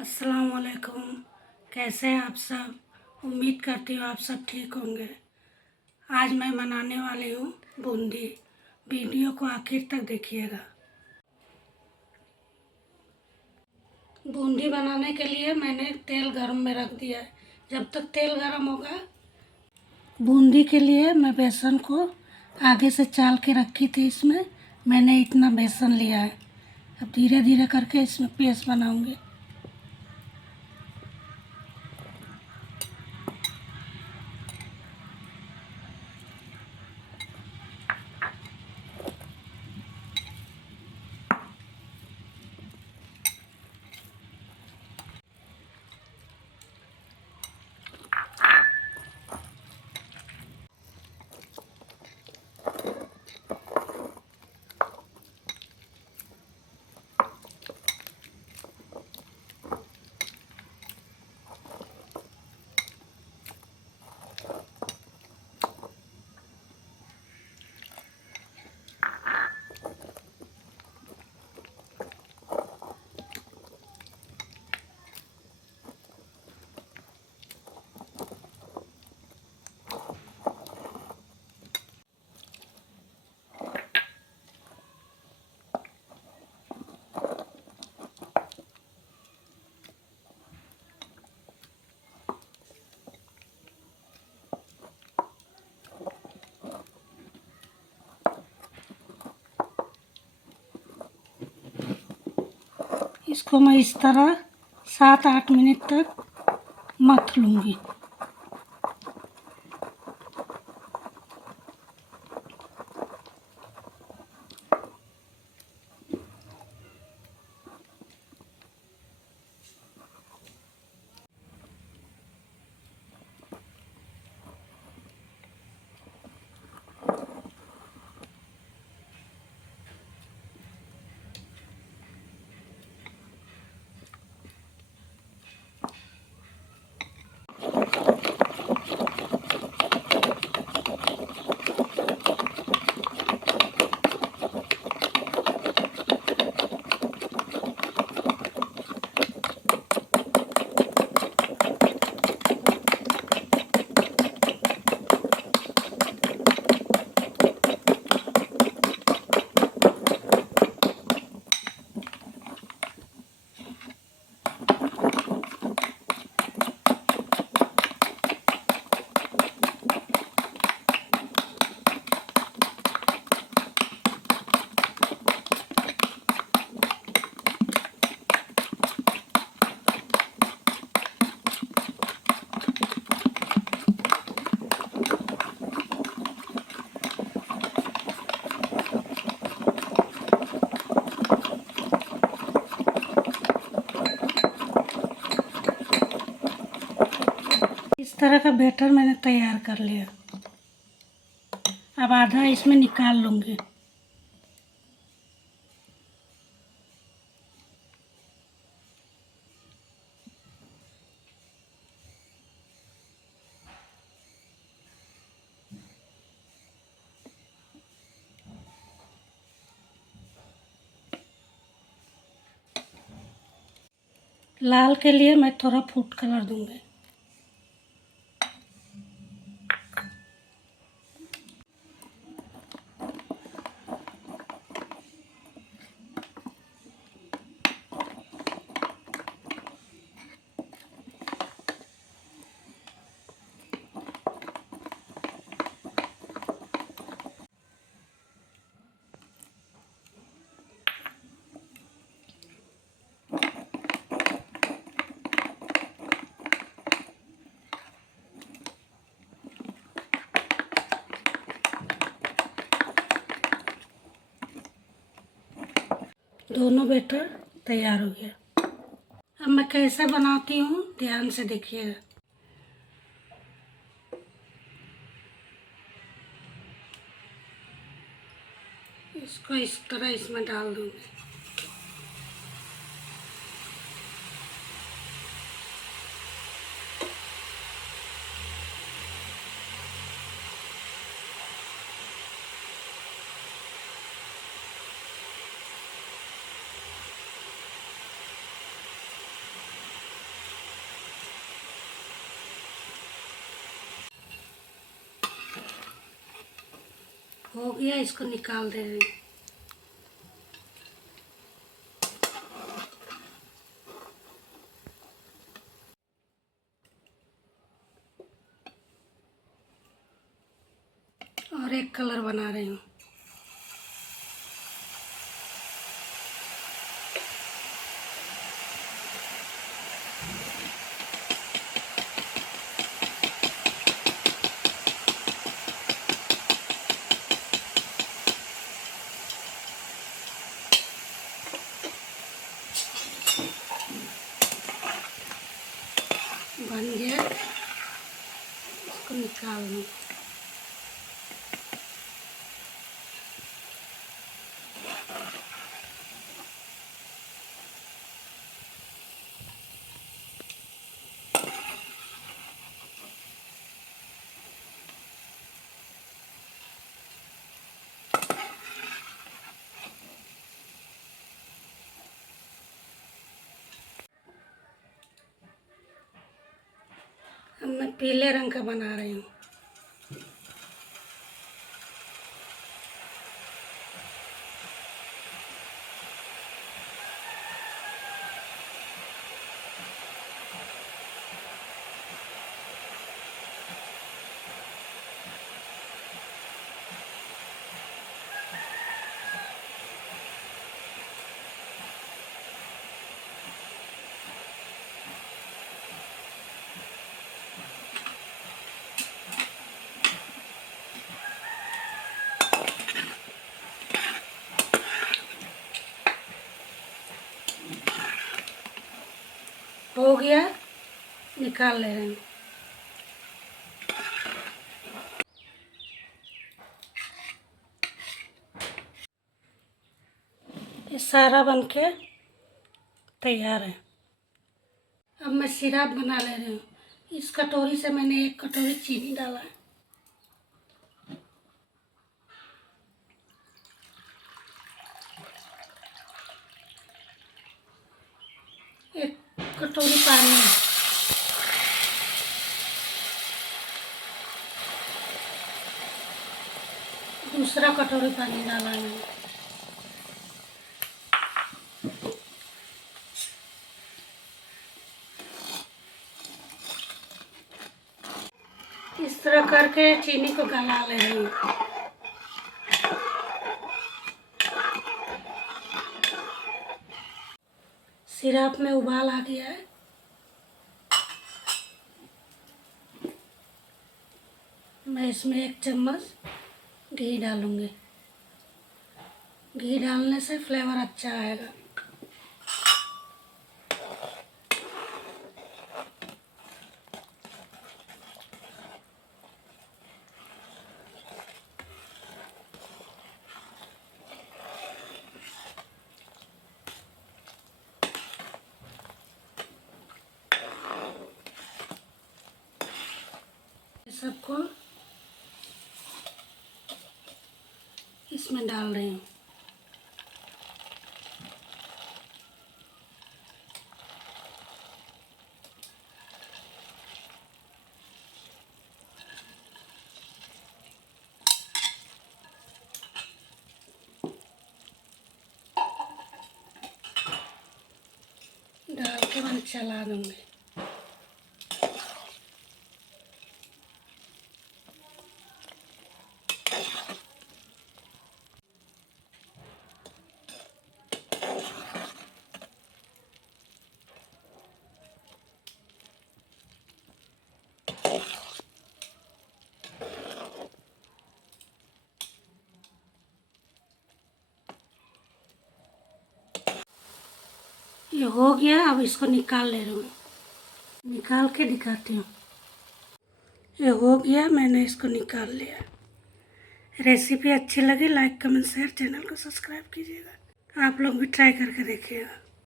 अस्सलाम वालेकुम। कैसे हैं आप सब? उम्मीद करती हूँ आप सब ठीक होंगे। आज मैं बनाने वाली हूँ बूंदी। वीडियो को आखिर तक देखिएगा। बूंदी बनाने के लिए मैंने तेल गरम में रख दिया है। जब तक तेल गरम होगा, बूंदी के लिए मैं बेसन को आगे से चाल के रखी थी। इसमें मैंने इतना बेसन लिया है। अब धीरे धीरे करके इसमें पेस्ट बनाऊंगी। इसको मैं इस तरह 7-8 मिनट तक मथ लूँगी। इस तरह का बैटर मैंने तैयार कर लिया। अब आधा इसमें निकाल लूँगी। लाल के लिए मैं थोड़ा फूड कलर दूँगी। दोनों बैटर तैयार हो गया। अब मैं कैसे बनाती हूँ ध्यान से देखिएगा। इसको इस तरह इसमें डाल दूँगी। हो गया, इसको निकाल दे रहे हैं। और एक कलर बना रही हूँ। बन गया, इसको निकाल लूँ। अब मैं पीले रंग का बना रही हूँ। हो गया, निकाल ले रहे हैं। ये सारा बन के तैयार है। अब मैं सिरप बना ले रही हूँ। इस कटोरी से मैंने 1 कटोरी चीनी डाला है। एक कटोरी पानी, दूसरा कटोरी पानी डाला है मैंने। इस तरह करके चीनी को गला ले रही हूँ। सिरप में उबाल आ गया है। मैं इसमें 1 चम्मच घी डालूँगी। घी डालने से फ्लेवर अच्छा आएगा। सबको इसमें डाल रही हूँ। डाल के मैं चला दूँगी। ये हो गया, अब इसको निकाल ले रही हूँ। निकाल के दिखाती हूँ। ये हो गया, मैंने इसको निकाल लिया। रेसिपी अच्छी लगी लाइक कमेंट शेयर, चैनल को सब्सक्राइब कीजिएगा। आप लोग भी ट्राई करके देखिएगा।